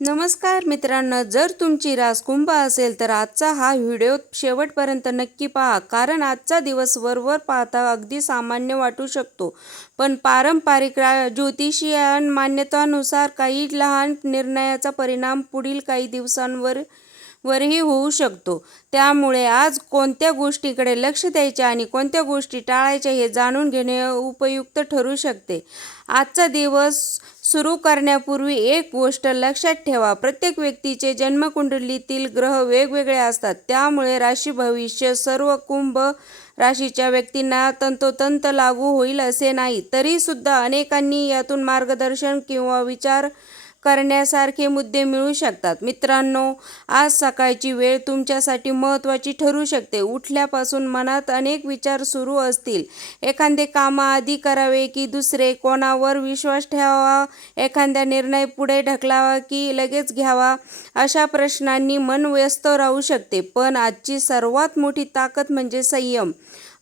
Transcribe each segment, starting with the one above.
नमस्कार मित्रांनो, जर तुमची रास कुंभ असेल तर आजचा हा व्हिडिओ शेवटपर्यंत नक्की पहा, कारण आजचा दिवस वरवर पाहता अगदी सामान्य वाटू शकतो. पण पारंपरिक ज्योतिषीय मान्यतानुसार काही लहान निर्णयाचा परिणाम पुढील काही दिवसांवर वरही होऊ शकतो. त्यामुळे आज कोणत्या गोष्टीकडे लक्ष द्यायचे आणि कोणत्या गोष्टी टाळायच्या हे जाणून घेणे उपयुक्त ठरू शकते. आजचा दिवस सुरू करण्यापूर्वी एक गोष्ट लक्षात ठेवा, प्रत्येक व्यक्तीचे जन्मकुंडलीतील ग्रह वेगवेगळे असतात. त्यामुळे राशी भविष्य सर्व कुंभ राशीच्या व्यक्तींना तंतोतंत लागू होईल असे नाही. तरीसुद्धा अनेकांनी यातून मार्गदर्शन किंवा विचार करण्यासारखे मुद्दे मिळू शकतात. मित्रांनो, आज सकाळची वेळ तुमच्यासाठी महत्त्वाची ठरू शकते. उठल्यापासून मनात अनेक विचार सुरू असतील. एखादे काम आधी करावे की दुसरे, कोणावर विश्वास ठेवावा, एखादा निर्णय पुढे ढकलावा की लगेच घ्यावा, अशा प्रश्नांनी मन व्यस्त राहू शकते. पण आजची सर्वात मोठी ताकद म्हणजे संयम.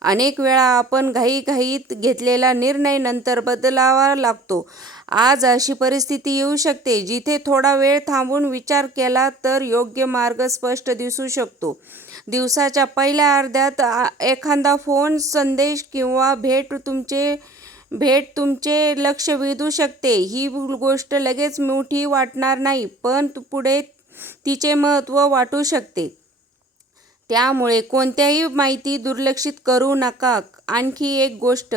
अनेक वेळा आपण घाईघाईत घेतलेला निर्णय नंतर बदलावा लागतो. आज अशी परिस्थिती येऊ शकते जिथे थोडा वेळ थांबून विचार केला तर योग्य मार्ग स्पष्ट दिसू शकतो. दिवसाच्या पहिल्या अर्ध्यात एखादा फोन, संदेश किंवा भेट तुमचे लक्ष वेधू शकते. ही गोष्ट लगेच मोठी वाटणार नाही, पण पुढे तिचे महत्त्व वाटू शकते. त्यामुळे कोणत्याही माहिती दुर्लक्षित करू नका. आणखी एक गोष्ट,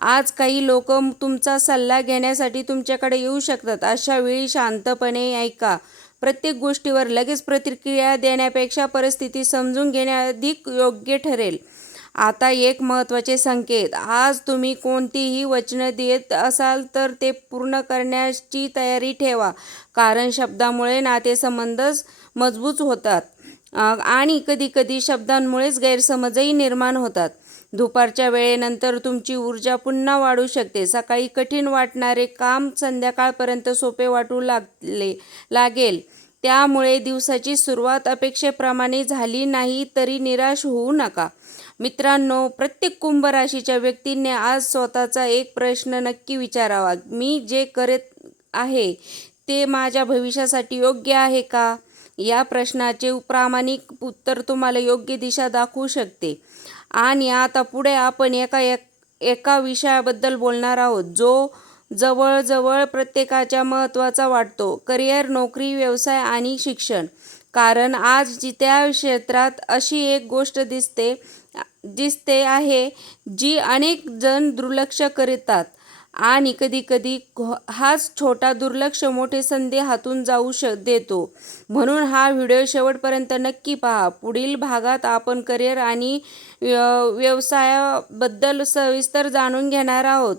आज काही लोक तुमचा सल्ला घेण्यासाठी तुमच्याकडे येऊ शकतात. अशा वेळी शांतपणे ऐका. प्रत्येक गोष्टीवर लगेच प्रतिक्रिया देण्यापेक्षा परिस्थिती समजून घेणे अधिक योग्य ठरेल. आता एक महत्त्वाचे संकेत, आज तुम्ही कोणतीही वचनं देत असाल तर ते पूर्ण करण्याची तयारी ठेवा, कारण शब्दामुळे नातेसंबंध मजबूत होतात आणि कधीकधी शब्दांमुळेच गैरसमजही निर्माण होतात. दुपारच्या वेळेनंतर तुमची ऊर्जा पुन्हा वाढू शकते. सकाळी कठीण वाटणारे काम संध्याकाळपर्यंत सोपे वाटू लागेल. त्यामुळे दिवसाची सुरुवात अपेक्षेप्रमाणे झाली नाही तरी निराश होऊ नका. मित्रांनो, प्रत्येक कुंभ राशीच्या व्यक्तीने आज स्वतःचा एक प्रश्न नक्की विचारावा. मी जे करत आहे ते माझ्या भविष्यासाठी योग्य आहे का? या प्रश्नाचे प्रामाणिक उत्तर तुम्हाला योग्य दिशा दाखवू शकते. आणि आता पुढे आपण एका विषयाबद्दल बोलणार आहोत जो जवळजवळ प्रत्येकाच्या महत्त्वाचा वाटतो: करिअर, नोकरी, व्यवसाय आणि शिक्षण. कारण आज त्या क्षेत्रात अशी एक गोष्ट दिसते आहे जी अनेक जण दुर्लक्ष करतात आणि कधीकधी हाच छोटा दुर्लक्ष मोठे संधी हातून जाऊ देतो. म्हणून हा व्हिडिओ शेवटपर्यंत नक्की पहा. पुढील भागात आपण करिअर आणि व्यवसायाबद्दल सविस्तर जाणून घेणार आहोत.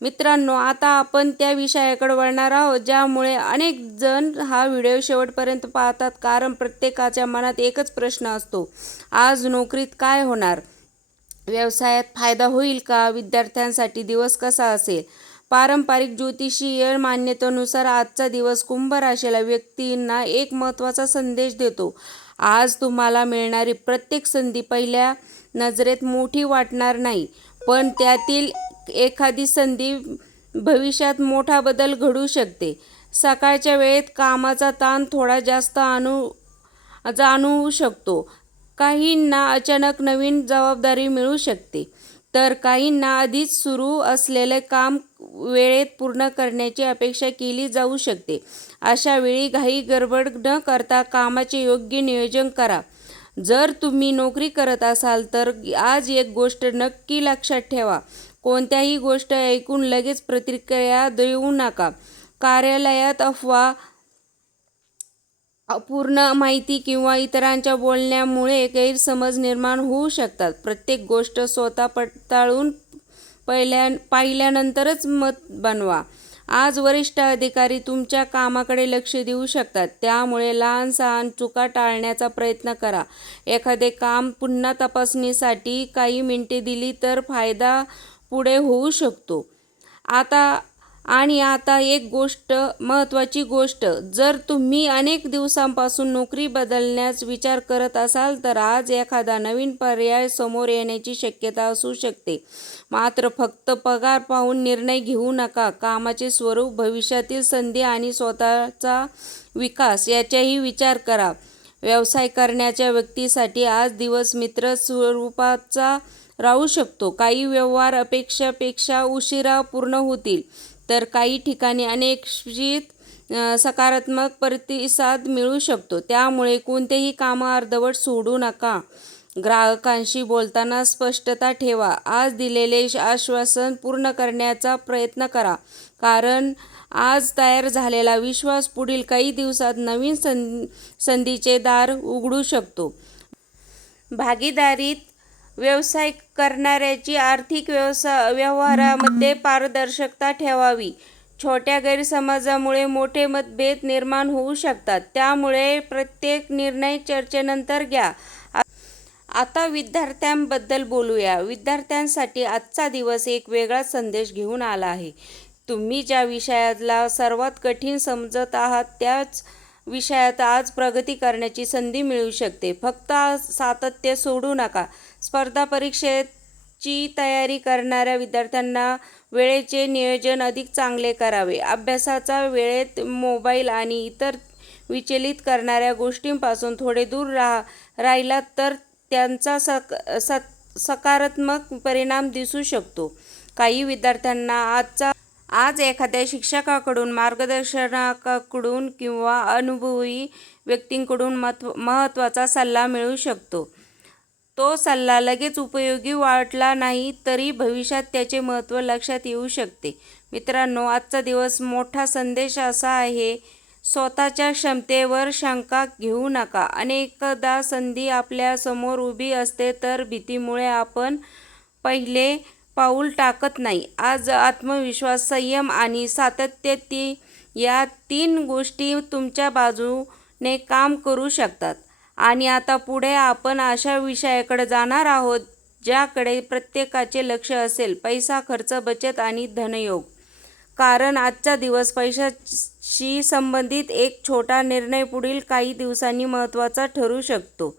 मित्रांनो, आता आपण त्या विषयाकडे वळणार आहोत ज्यामुळे अनेक जण हा व्हिडिओ शेवटपर्यंत पाहतात, कारण प्रत्येकाच्या मनात एकच प्रश्न असतो: आज नोकरीत काय होणार? व्यवसायात फायदा होईल का? विद्यार्थ्यांसाठी दिवस कसा असेल? पारंपरिक ज्योतिषीय मान्यतेनुसार आजचा दिवस कुंभ राशीला व्यक्तींना एक महत्त्वाचा संदेश देतो. आज तुम्हाला मिळणारी प्रत्येक संधी पहिल्या नजरेत मोठी वाटणार नाही, पण त्यातील एखादी संधी भविष्यात मोठा बदल घडवू शकते. सकाळच्या वेळेत कामाचा ताण थोडा जास्त जाणवू शकतो. काहींना अचानक नवीन जबाबदारी मिळू शकते, तर काहींना आधीच सुरू असलेले काम वेळेत पूर्ण करण्याची अपेक्षा केली जाऊ शकते. अशा वेळी घाई गडबड न करता कामाचे योग्य नियोजन करा. जर तुम्ही नोकरी करत असाल तर आज एक गोष्ट नक्की लक्षात ठेवा: कोणत्याही गोष्ट ऐकून लगेच प्रतिक्रिया देऊ नका. कार्यालयात अफवा, अपूर्ण माहिती किंवा इतरांच्या बोलण्यामुळे गैरसमज निर्माण होऊ शकतात. प्रत्येक गोष्ट स्वतः पडताळून पाहिल्यानंतरच मत बनवा. आज वरिष्ठ अधिकारी तुमच्या कामाकडे लक्ष देऊ शकतात, त्यामुळे लहान-सहान चुका टाळण्याचा प्रयत्न करा. एखादे काम पुन्हा तपासणीसाठी काही मिनिटे दिली तर फायदा पुढे होऊ शकतो. आता आणि आता एक महत्त्वाची गोष्ट, जर तुम्ही अनेक दिवसांपासून नोकरी बदलण्याचा विचार करत असाल तर आज एखादा नवीन पर्याय समोर येण्याची शक्यता असू शकते. मात्र फक्त पगार पाहून निर्णय घेऊ नका. कामाचे स्वरूप, भविष्यातील संधी आणि स्वतःचा विकास याचाही विचार करा. व्यवसाय करण्याच्या व्यक्तीसाठी आज दिवस मित्र स्वरूपाचा राहू शकतो. काही व्यवहार अपेक्षेपेक्षा उशिरा पूर्ण होतील, तर काही ठिकाणी अनपेक्षित सकारात्मक प्रतिसाद मिळू शकतो. त्यामुळे कोणतेही कामं अर्धवट सोडू नका. ग्राहकांशी बोलताना स्पष्टता ठेवा. आज दिलेले आश्वासन पूर्ण करण्याचा प्रयत्न करा, कारण आज तयार झालेला विश्वास पुढील काही दिवसात नवीन संधीचे दार उघडू शकतो. भागीदारीत व्यवसाय करणाऱ्यांची आर्थिक व्यवहारांमध्ये पारदर्शकता ठेवावी. छोट्या गैरसमजामुळे मोठे मतभेद निर्माण होऊ शकतात. त्यामुळे प्रत्येक निर्णय चर्चेनंतर घ्या. आता विद्यार्थ्यांबद्दल बोलूया. विद्यार्थ्यांसाठी आजचा दिवस एक वेगळा संदेश घेऊन आला आहे. तुम्ही ज्या विषयाला सर्वात कठीण समजत आहात त्याच विषयात आज प्रगती करण्याची संधी मिळू शकते. फक्त सातत्य सोडू नका. स्पर्धा परीक्षेची तयारी करणाऱ्या विद्यार्थ्यांना वेळेचे नियोजन अधिक चांगले करावे. अभ्यासाच्या वेळेत मोबाईल आणि इतर विचलित करणाऱ्या गोष्टींपासून थोडे दूर राहिलात तर त्यांचा सकारात्मक परिणाम दिसू शकतो. काही विद्यार्थ्यांना आज एखाद्या शिक्षकाकडून, मार्गदर्शकाकडून किंवा अनुभवी व्यक्तींकडून महत्त्वाचा सल्ला मिळू शकतो. तो सल्ला लगेच उपयोगी वाटला नाही तरी भविष्यात त्याचे महत्त्व लक्षात येऊ शकते. मित्रांनो, आजचा दिवस मोठा संदेश असा आहे, स्वतःच्या क्षमतेवर शंका घेऊ नका. अनेकदा संधी आपल्या समोर उभी असते तर भीतीमुळे आपण पहिले पाऊल टाकत नाही. आज आत्मविश्वास, संयम आणि सातत्य या 3 गोष्टी तुमच्या बाजूने काम करू शकतात. आणि आता पुढे आपण अशा विषयाकडे जाणार आहोत ज्याकडे प्रत्येकाचे लक्ष असेल: पैसा, खर्च, बचत आणि धनयोग. कारण आजचा दिवस पैशाशी संबंधित एक छोटा निर्णय पुढील काही दिवसांनी महत्त्वाचा ठरू शकतो.